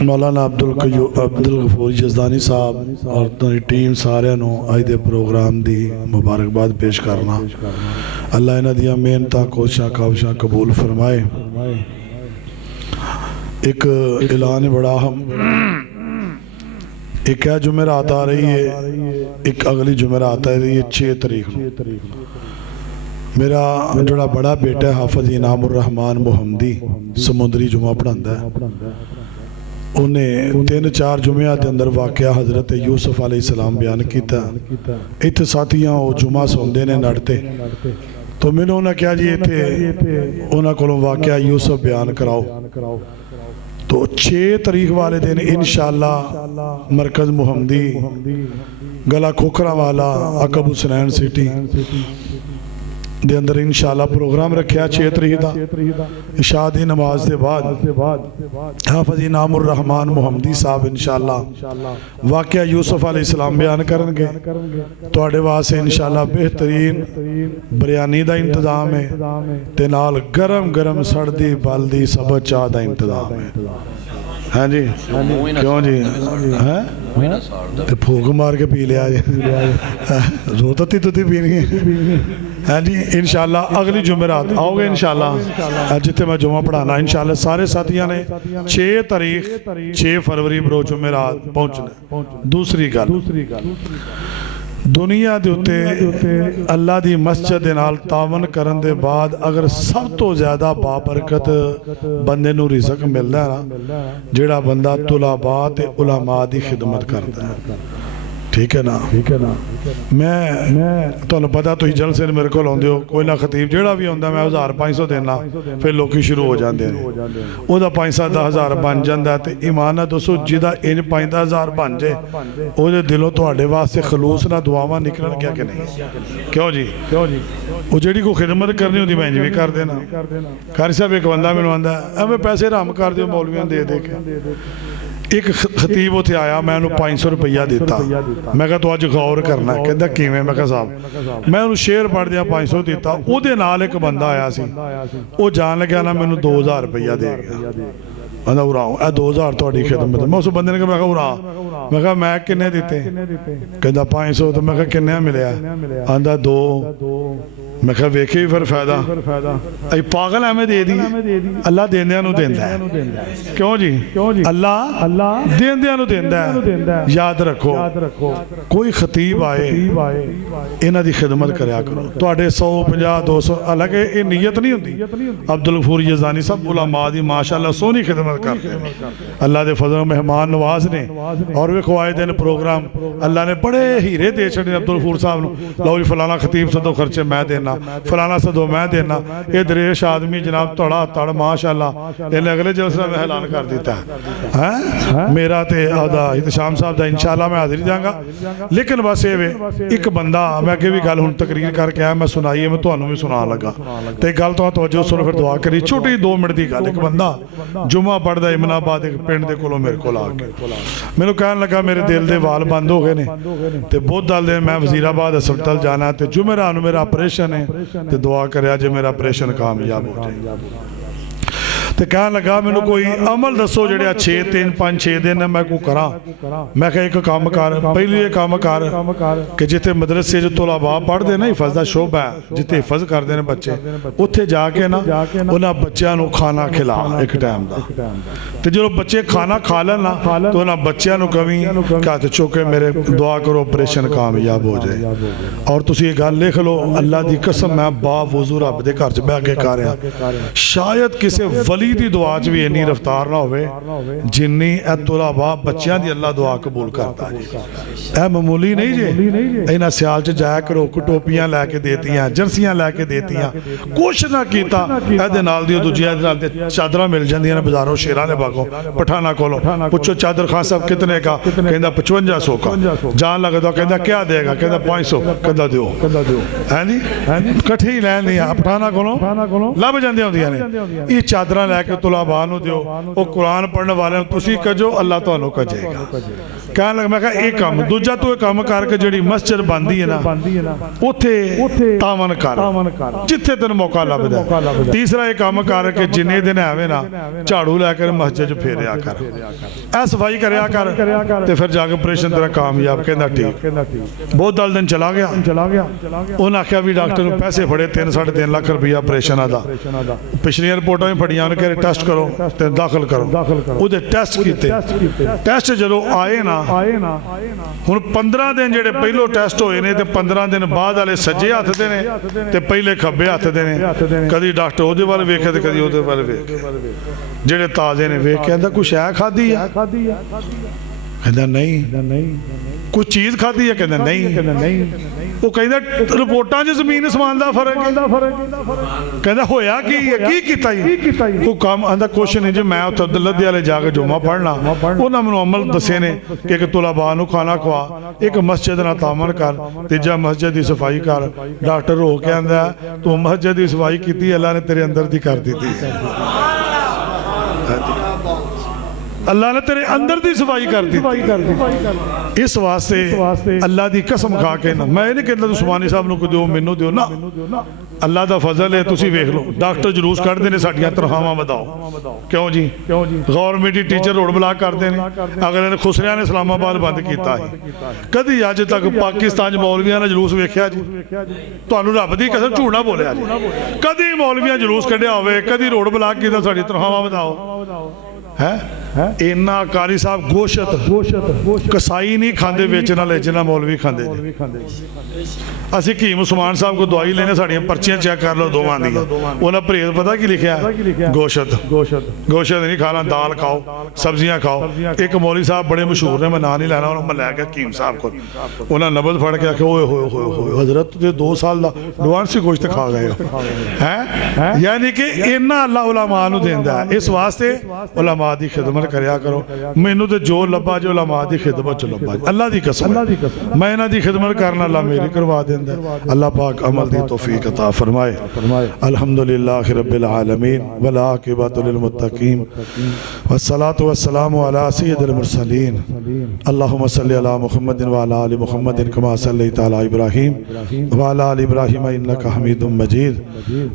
मौलाना अब्दुल गफूर जज़दानी साहब और टीम सारिਆਂ ਨੂੰ ਅੱਜ ਦੇ प्रोग्राम की मुबारकबाद पेश करना। अल्लाह इन्हां दियां मेहनतां कोशिशां काविशां कबूल फरमाए। एक ऐलान बड़ा अहम, एक है जुमेरात आ रही है, एक अगली जुमेरात आ रही है 6 तारीख को। मेरा जोड़ा बड़ा बेटा है हाफिज इनामुर रहमान मुहम्मदी समुंदरी जुमा पढ़ांदा है, उन्हें 3-4 जुमिया के अंदर वाकया हज़रत यूसुफ अलैहिस्सलाम बयान किया। इत्थे साथियां वो जुमा सुनते ने नड़ते, तो मैंने उन्हें कहा जी इत्थे उन्होंने को वाकया यूसुफ बयान कराओ। तो 6 तारीख वाले दिन इंशाअल्लाह मरकज़ मुहम्मदी गला खोखरा वाला अकब हुसनैन सिटी दे अंदर इंशाअल्लाह प्रोग्राम रखा 6 तारीख का इशा दी नमाज के बाद हाफिज इनामुर रहमान मुहम्मदी साहब इंशाअल्लाह वाकया यूसुफ अलैहिस्सलाम बयान करनगे। तुहाडे वास्ते इंशाअल्लाह बेहतरीन बिरयानी का इंतजाम है ते नाल गरम गरम सड़दी बलदी सबज चाह का इंतजाम है। हाँ जी, क्यों जी हैं तो फूक मार के पी लिया जी, रो तत्ती तुती पीनी है। हाँ जी इंशाअल्लाह अगली जुमेरात आओगे इंशाअल्लाह, जिथे मैं जुमा पढ़ाना इंशाअल्लाह सारे साथियों ने 6 तारीख 6 फरवरी बरो जुमेरात पहुँचना। दूसरी गल दुनिया के उत्ते अल्लाह की मस्जिद दे नाल तावन करन दे बाद अगर सब तो ज़्यादा बाबरकत बंदे नूं रिज़क मिलता है ना, जिहड़ा बंदा तुलाबा ते उलमा की खिदमत करता है, ठीक है ना। मैं तुहानूं पता तुसीं जलसे मेरे को आउंदे हो, कोई ना खतीब जिहड़ा भी आउंदा मैं 1500 देना, फिर लोग शुरू हो जाते हैं, वह 5-10 बन जाता है। तो ईमान नाल दसो जिहदा इंज 5-10 बन जाए वो दिलों तुहाडे वास्ते खलूस ना दुआवां निकलन क्या कि नहीं, क्यों जी? वो जिहड़ी कोई खिदमत करनी होंदी मैं इंज भी कर देना। कारी साहब एक बंदा मैनूं आंदा एवें पैसे हराम कर दिओ मौलवियां दे के। एक खतीब उत्थे आया, मैं उन्होंने 500 रुपया दिता, मैं कहा तू अज गौर करना, कहता किवें? मैं कहा साहब मैं उन्होंने शेयर पढ़ दिया 500 दिता, उहदे नाल एक बंदा आया सी, वो जान लग्या ना मैनूं 2000 रुपया दे गया। कहता उराओ ए 2000 तुहाडी खिदमत। मैं उस बंदे ने कहा, मैं कहा उरा, मैं कहा मैं किन्ने दिते? कहता 500। तो मैं कहा किन्ने मिलिया? आंदा 2। मैं कहा वेखे फिर फायदा, अई पागल एवें दे दी? अल्लाह देंदियां नूं देंदा है, क्यों जी? अल्लाह देंदियां नूं देंदा है। याद रखो कोई खतीब आए इन्हां दी खिदमत करया करो। तुहाडे 100-50-200 हालांकि ये नीयत नहीं हुंदी। अब्दुल गफूर जज़दानी साहब उलमा दी माशाअल्लाह सोहनी खिदमत करते हैं, अल्लाह दे फजल मेहमान नवाज ने। और वेखो आए दिन प्रोग्राम अल्लाह ने बड़े हीरे दे छड़े अब्दुल गफूर साहब नूं, लो जी फलाना खतीब सदो खर्चे मैं देना, फलाना सदो मैं देना। ये दरेश आदमी जनाब तड़ा तड़ माशाअल्लाह इन्हें अगले जलसे में ऐलान कर दिता है मेरा ते आदा इत्शाम साहब का इंशाअल्लाह मैं हाजिरी देंगा। लेकिन बस ये एक बंदा मैं अगे भी गल हुण तकरीर करके आया, मैं सुनाई है, मैं तुहानूं भी सुना लगा तो गल तो तवज्जो सुनो फिर दुआ करी। छोटी 2 मिनट की गल, एक बंदा जुमा पढ़दा इमनाबाद एक पिंड दे कोलों मेरे को आके मैनूं कहण लगा मेरे दिल दे वाल बंद हो गए ने ते बुध दल दे मैं वजीराबाद हस्पताल जाना ते जुमेरात नूं मेरा ऑपरेशन है ते दुआ करया जे मेरा ऑपरेशन कामयाब हो जाए। तो कह लगा मैनू कोई अमल दसो जो 6-3-5-6 दिन मैं को करा। मैं कहा एक काम कर, पहली ये काम कर कि जिथे मदरसे तुलाबा पढ़ते ना हिफज का शोभा है, जिथे हिफज करते हैं बच्चे, उत्थे जाके ना उन्होंने बच्चों को खाना खिला एक टाइम का। तो जो बच्चे खाना खा लें ना तो उन्होंने बच्चों को कभी हथ चुके मेरे दुआ करो ऑपरेशन कामयाब हो जाए। और तुम ये गल लिख लो, अल्लाह की कसम मैं बावजू रब के घर च बह के कर रहा, शायद किसी वली दी दुआ च भी इन्नी रफ्तार ना होवे जिन्नी ए तुलाबा बच्चों की अल्लाह दुआ कबूल करता है। यह मामूली नहीं जे, इन्हां सियाल च जाया करो, टोपियां लैके देतियां, जर्सियां लैके देतियां, कुछ ना किया ए नाल दी दूजियां चादर मिल जांदियां ने बाजारों शेरां दे बागों पठाना कोलों। पुछो चादर खान साहब कितने का? कहंदा 5500 का। जान लगदा कहंदा क्या देगा? कहंदा 500। कहंदा दिओ है नी कट्ठी ही लैनी पठाना कोलों लभ जांदियां हुंदियां ने। ये चादर लैके तुलाबा नूं दिओ वो कुरान पढ़ने वाले तुसीं कजो अल्लाह तुहानूं कजेगा कहण लगा मैं कहा एक काम दूजा तू एक काम करके जिहड़ी मस्जिद बनदी है ना उत्थे तावन कर जिथे तेन मौका लभदा तीसरा एक काम करके जिन्ने दिन आवे ना झाड़ू लैकर मस्जिद फेरिया कर ऐ सफाई करया कर ते फिर जाके ऑपरेशन तेरा कामयाब कहंदा ठीक बहुत दल दिन चला गया उन्हें आख्या भी डॉक्टर ने पैसे फड़े 3-3.5 लाख रुपया ऑपरेशन का पिछलियां रिपोर्टां भी फड़ियां कह टेस्ट करो ते दाखिल करो वो टेस्ट किए टेस्ट जो आए ना हुण 15 दिन जेडे पहलो टेस्ट होए ने ते 15 दिन बाद वाले सज्जे हथ दे ने ते पहले खब्बे हथ दे ने कदी डॉक्टर ओदे वाल वेखे ते कदी ओदे वाल वेखे जेडे ताजे ने वेख के आंदा कुछ है खाधी है कहता नहीं कुछ चीज खाधी है कहता नहीं वो कहता रिपोर्टां च जमीन आसमान दा फर्क कहता होया की कीता वो काम आंदा कुछ नहीं जी मैं उत्थे लद्दे वाले जाके जुम्मा पढ़ना उन्होंने मैनूं अमल दसे ने कि एक तुलाबा नूं खाना खवा एक मस्जिद नाल तामन कर तीजा मस्जिद की सफाई कर डॉक्टर हो के आंदा तू मस्जिद की सफाई की अल्लाह ने तेरे अंदर दी कर दी अल्लाह ने तेरे अंदर दी सफाई कर दी इस वास्ते अल्लाह दी कसम खा के ना मैं नहीं कहता उस्मानी साहब नूं दिओ मैनूं दिओ ना अल्लाह दा फजल है तुसीं वेख लो डॉक्टर जलूस कढ़दे ने साडियां तनख्वाहां वधाओ क्यों जी गौरमेंट टीचर रोड ब्लॉक करते हैं अगर खुसरिया ने इस्लामाबाद बंद किया है कभी अज तक पाकिस्तान मौलवियां ने जलूस वेख्या जी तुहानूं रब दी कसम झूठ ना बोलिया जी कभी मौलवियां जलूस कढ़िया होवे कभी रोड ब्लॉक किया साडी तनख्वाहां वधाओ है इन्ना कारी साहब गोशत कसाई नहीं खाते वेचने वाले जिन्ना मौलवी खाते असी हकीम उस्मान साहब को दवाई लेने साड़ियां पर्चियां चेक कर लो दोवां दी उन्हें परहेज पता की लिखा गोशत नहीं खाना दाल खाओ सब्जियां खाओ एक मौलवी साहब बड़े मशहूर ने मैं ना नहीं लेना उन्होंने मैं लैके हकीम साहब को उन्हें नबज फड़ के आखे ओए होए हजरत 2 साल का एडवांस ही गोश्त खा गए हैं यानी कि इन्ना अल्लाह उलमा नूं देंदा है इस वास्ते उलमा दी खिदमत करया करो मैनू तो जो लब्बा जो उलमा दी खिदमत च लब्बा अल्लाह दी कसम मैं इन्हां दी खिदमत करना अल्लाह मेरी करवा देंदा अल्लाह पाक अमल दी तौफीक अता फरमाए अल्हम्दुलिल्लाह रब्बिल आलमीन वल आकिबतु लिल मुत्तकीन वस्सलातु वस्सलामु अला सय्यिदिल मुरसलीन अल्लाहुम्मा सल्लि अला मुहम्मदिन व अला आलि मुहम्मदिन कमा सल्लैता अला इब्राहीम व अला आलि इब्राहीम इन्नका हमीदुम मजीद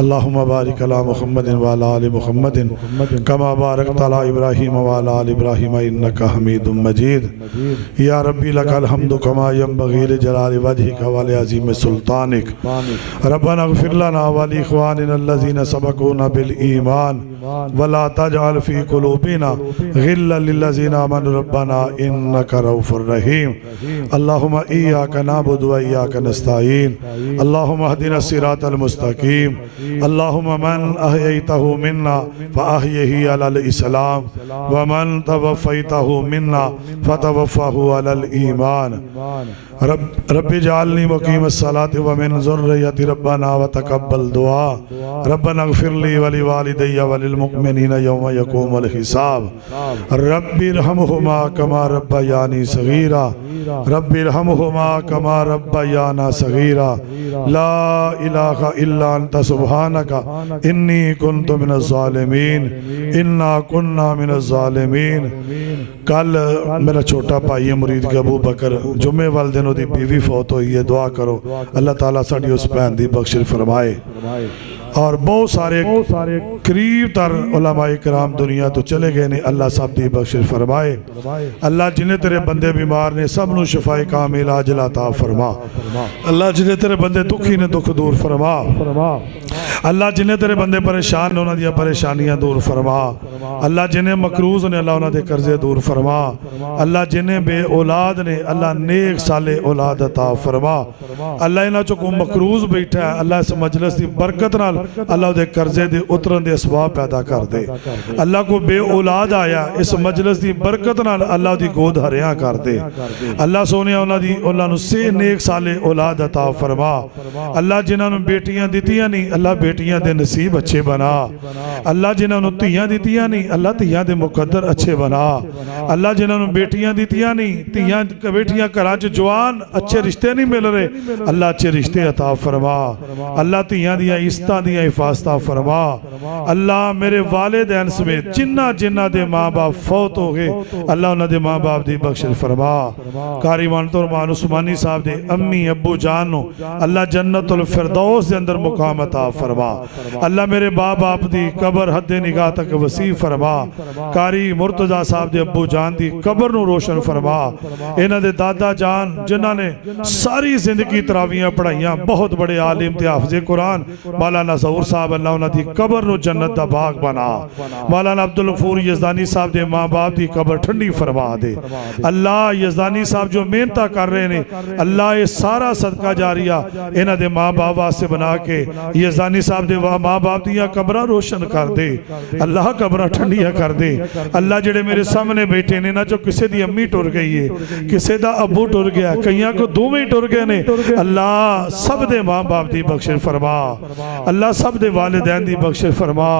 अल्लाहुम्मा बारिक अला मुहम्मदिन व अला आलि मुहम्मदिन कमा बारकता अला इब्राहीम व अला आलि इब्राहीम इन्नका हमीदुम मजीद या रब्बी लकल हम्दु कमा यंबगी लिजलालि वजहिका व लिअज़ीम सुल्तानिक रब्बना इग़फिर लना व लिइख़वानिना अल्लज़ीना सबक़ूना बिल ईमान व ला तजअल फ़ी क़ुलूबिना ग़िल्लन लिल्लज़ीना आमनू रब्बना इन्नका रऊफ़ुर रहीम अल्लाहुम्मा इय्याका नअबुदु व इय्याका नस्तईन अल्लाहुम्मा हदिना सिरातल मुस्तक़ीम अल्लाहुम्मा मन अहयैतहु मिन्ना फ़अहयिही अलल इस्लाम व मन तवफ़्फ़ैतहु मिन्ना फ़तवफ़्फ़हु अलल ईमान रब्बि जालनी मुक़ीमस सलाति व मिन ज़ुर्रिय्यति रब्बना व तक़ब्बल दुआ रब्बना इग़फिर ली व लिवालिदैया व लिल मुमिनीना यौम यक़ूमुल हिसाब रब्बिरहमहुमा कमा रब्बयानी सगीरा रब्बिरहमहुमा कमा रब्बयाना सगीरा ला इलाहा इल्ला अंता सुब्हानका इन्नी कुन्तु मिनज़ ज़ालिमीन इन्ना कुन्ना मिनज़ ज़ालिमीन कल मेरा छोटा भाई है मुरीद के अबू बकर जुम्मे वाले दिन उसकी बीवी फौत हुई है दुआ करो अल्लाह ताला साड़ी उस भैन की बख्शिश फरमाए और बहुत सारे करीब तर उलमाए कराम दुनिया तो चले गए ने अल्लाह सब की बख्शिश फरमाए अल्लाह जिन्हें तेरे बंदे बीमार ने सब नूं शिफाए कामिल आजिल अता फरमा अल्लाह जिन्हें तेरे बंदे दुखी ने दुख दूर फरमा अल्लाह जिन्हें तेरे बंदे परेशान ने उन्होंने परेशानियां दूर फरमा अल्लाह जिन्हें मकरूज ने अल्लाह उन्होंने कर्जे दूर फरमा अल्लाह जिन्हें बे औलाद ने अल्लाह नेक साले औलाद अता फरमा अल्लाह इन्हां चों कोई मकरूज बैठा है अल्लाह इस मजलिस की बरकत नाल अल्लाह दे कर्जे दे उतरन दे असबाब पैदा कर दे अल्लाह को बे औलाद आया इस मजलिस की बरकत नाल अल्लाह दी गोद हरिया कर दे अल्लाह सोने उन्होंने से नेक साले औलाद अता फरमा अल्लाह जिन्होंने बेटियां दित्तियां नहीं अल्लाह बेटियां दे नसीब अच्छे बना अल्लाह जिन्होंने धियां दित्तियां नहीं अल्लाह धियां दे मुकद्दर अच्छे बना अल्लाह जिन्होंने बेटियां दित्तियां नहीं धियां बेटियां घरां च जवान अच्छे रिश्ते नहीं मिल रहे अल्लाह अच्छे रिश्ते अता फरमा अल्लाह धियां दियां इज्जतां दियां हिफाजत फरमा। अल्लाह मेरे वालिदैन समेत जिन्ना जिन्ना दे माँ बाप फौत हो गए अल्लाह उन्हां दे माँ बाप दी बख्शिश फरमा। कारी मानतुरमान उस्मानी साहब दे अम्मी अब्बू जान नो अल्लाह जन्नतुल फिरदौस दे अंदर मुकाम अता फरमा। अल्लाह मेरे बाप बाप दी कबर हद्दे निगाह तक वसी फरमा। कारी मुर्तजा साहब दे अब्बू जान दी कबर नू रोशन फरमा। इन्हां दे दादा जान जिन्हां ने सारी जिंदगी तरावियां पढ़ाइयां बहुत बड़े आलिम ते हाफिज़े कुरान मौलाना ज़हूर साहब अल्लाह उन्हां दी कबर नू जन्नत दा बाग बना। मौलाना अब्दुल गफूर यज़दानी साहब दे माँ बाप दी कबर ठंडी फरमा दे। अल्लाह यज़दानी साहब जो मेहनत कर रहे ने अल्लाह ये सारा सदका जारिया इन्हां दे माँ बाप वास्ते बना के यज़दानी साहब दे माँ बाप दियां कबरां रोशन कर दे। अल्लाह कबरां ठंडियां कर दे। अल्लाह जेड़े मेरे सामने बैठे ने ना जो किसी दी अम्मी टुर गई है किसी दा अबू टुर गया कईयां को दोवें टुर गए ने अल्लाह सब दे माँ बाप दी बख्शिश फरमा। अल्लाह सब दे वालिदैन दी बख्शिश फरमा।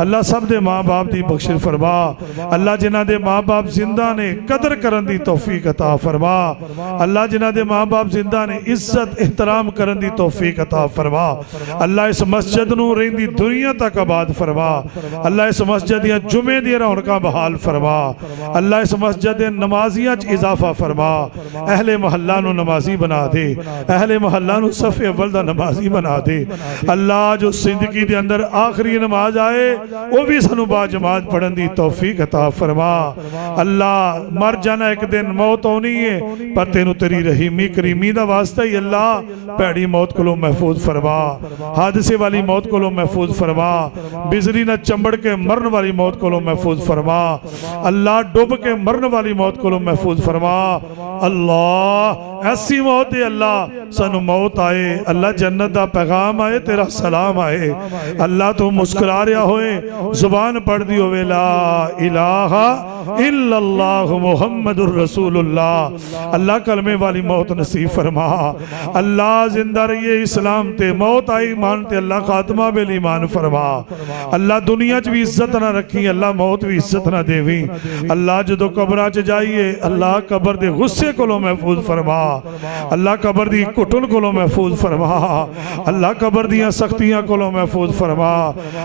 अल्लाह सब दे माँ बाप दी बख्शिश फरमा। अल्लाह जिन्हां दे माँ बाप जिंदा ने कदर करन दी तौफीक अता फरमा। अल्लाह जिन्हां दे माँ बाप जिंदा ने इज्जत एहतराम करन दी तौफीक अता फरमा। अल्लाह इस मस्जिद नू रहिंदी दुनिया तक आबाद फरमा। अल्लाह इस मस्जिद दियां जुमे दी रौनकां बहाल फरमा। अल्लाह इस मस्जिद दे नमाजियां च इजाफा फरमा। अहले महल्ला नू नमाजी बना दे। अहले महल्ला नू सफ़े अव्वल दा नमाजी बना दे। अल्लाह जो जिंदगी दे अंदर आखिरी नमाज आए वो भी सानू बा जमात पढ़न दी तौफीक अता फरमा। अल्लाह मर जाना एक दिन मौत होनी है पर तेनू तेरी रहीमी करीमी दा वास्ता ही अल्लाह भैड़ी मौत कोलों महफूज फरमा। हादसे वाली मौत कोलों महफूज फरमा। बिजली न चंबड़ के मरन वाली मौत कोलों महफूज फरमा। अल्लाह डुब के मरन वाली मौत कोलों महफूज फरमा। अल्लाह ऐसी मौत दे अल्लाह सानू मौत आए अल्लाह जन्नत दा पैगाम आए तेरा सलाम आए अल्लाह तू मुस्कुरा रहा होए जुबान पढ़ दी होवे ला इलाहा इल्लल्लाह मुहम्मदुर रसूलुल्लाह। अल्लाह कलमे वाली मौत नसीब फरमा। अल्लाह जिंदा रहिए इस्लाम ते मौत आई ईमान ते अल्लाह खात्मा बिल ईमान फरमा। अल्लाह दुनिया च भी इज्जत ना रखी अल्लाह मौत भी इज्जत ना देवी। अल्लाह जदों कब्रां च जाइए अल्लाह कब्र दे गुस्से कोलों महफूज फरमा। अल्लाह कब्र दी घुटन कोलों महफूज फरमा। अल्लाह कब्र दियां सख्तियां कोलों महफूज फरमा।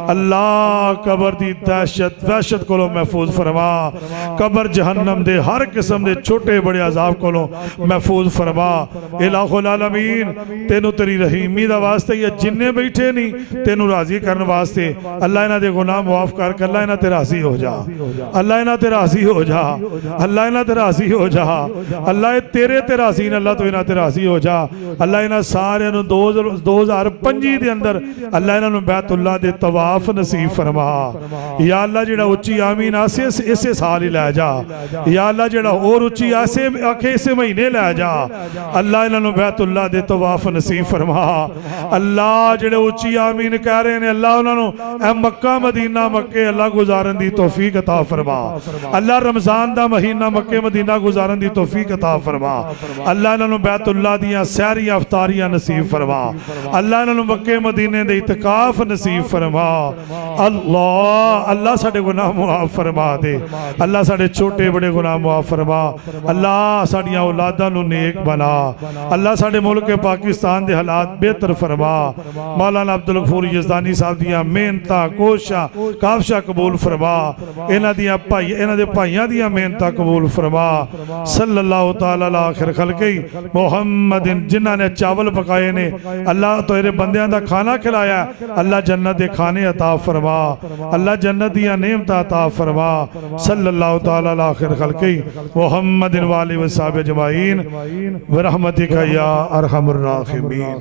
अल्लाह कब्र दी दहशत वहशत कोलों महफूज फरमा। कब्र जहन्नम दे हर किस्म दे छोटे बड़े अजाब कोलों महफूज फरमा। इलाहुल आलमीन तेनू तेरी रहीमी दा वास्ते ये जिन्ने बैठे नहीं तेनू राजी करने वास्ते अल्लाह इन्हां दे गुनाह मुआफ करके अल्लाह इन्हां ते राजी हो जा। अल्लाह इन्हां ते राजी हो जा। अल्लाह इन्हां ते राजी हो जा। अल्लाह तेरे ते राजी ने अल्लाह तू इन्हां ते राजी हो जा। अल्लाह इन्हां सारियां नू 2025 दे अंदर अल्लाह इन्हां नू बैतुल्लाह दे तवाफ नसीब फरमा। या अल्लाह जेड़ा उच्ची आमीन आसे इसे साल ही लै जा। या अल्लाह जेड़ा और उच्ची आसे आखे इसे महीने लै जा। अल्लाह इन्हां नू बैतुल्लाह दे तवाफ नसीब फरमा। अल्लाह जेड़े उच्ची आमीन कह रहे ने अल्लाह उन्हां नू ए मक्का मदीना मक्के अल्लाह गुजारन दी तौफीक अता फरमा। अल्लाह रमजान दा महीना मक्के मदीना गुजारन दी तौफीक अता फरमा। अल्लाह इन्हां नू बैतुल्लाह दियां सहरियां अफ्तारियां नसीब फरमा। अल्लाह इन्हां नू मक्के मदीने दे इतकाफ नसीब फरमा। अल्लाह अल्लाह साडे गुनाह मुआफ फरमा दे। अल्लाह साडे छोटे बड़े गुनाह मुआफ फरमा। अल्लाह साडियां औलादां नू नेक बना। अल्लाह साडे मुल्क पाकिस्तान दे हालात बेहतर फरमा। मौलाना अब्दुल गफूर यज़दानी साहब दियां मेहनतां कोशिशां काबशा कबूल फरमा। इन्हां दियां भाई इन्हां दे भाइयां दियां मेहनतां कबूल फरमा। सल्लल्लाहु तआला अला आखिर खल्क़ी मुहम्मदिन जिन्हां ने चावल पकाए ने अल्लाह तेरे बंदियां दा खाना खिलाया अल्लाह जन्नत दे खाने अता फरमा। अल्लाह जन्नत दियां नेमतां अता फरमा। सल्लल्लाहु तआला अला आखिर खल्क़ी मुहम्मदिन व आलिहि व सहाबे अजमाइन व रहमतिका या अरहमुर राहिमीन।